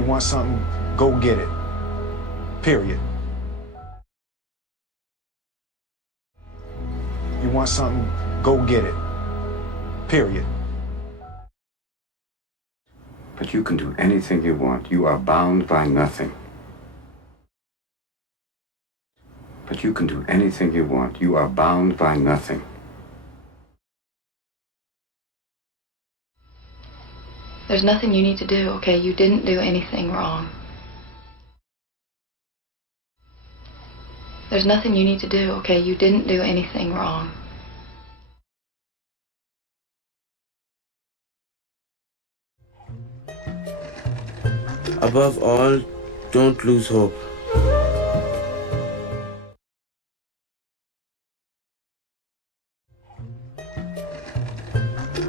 You want something, go get it. Period. You want something, go get it. Period. But you can do anything you want. You are bound by nothing. But you can do anything you want. You are bound by nothing. There's nothing you need to do, okay? You didn't do anything wrong. There's nothing you need to do, okay? You didn't do anything wrong. Above all, don't lose hope.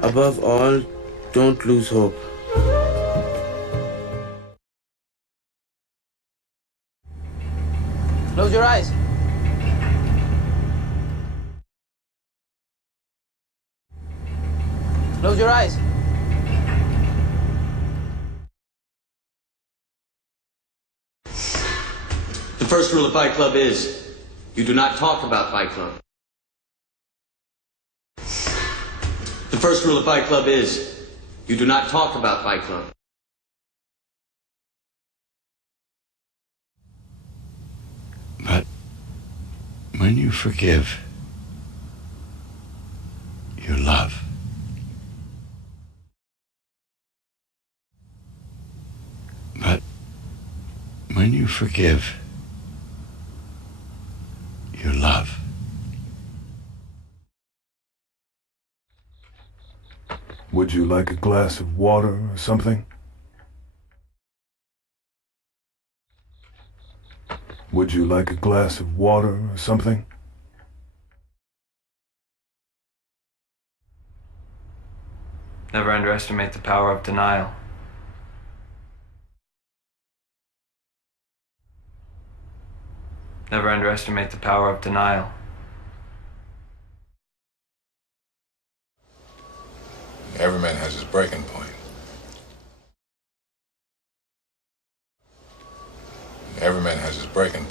Above all, don't lose hope. Close your eyes. Close your eyes. The first rule of Fight Club is, you do not talk about Fight Club. The first rule of Fight Club is, you do not talk about Fight Club. But when you forgive, you love. But when you forgive, you love. Would you like a glass of water or something? Would you like a glass of water or something? Never underestimate the power of denial. Never underestimate the power of denial. Every man has his breaking point. Every man has his breaking point.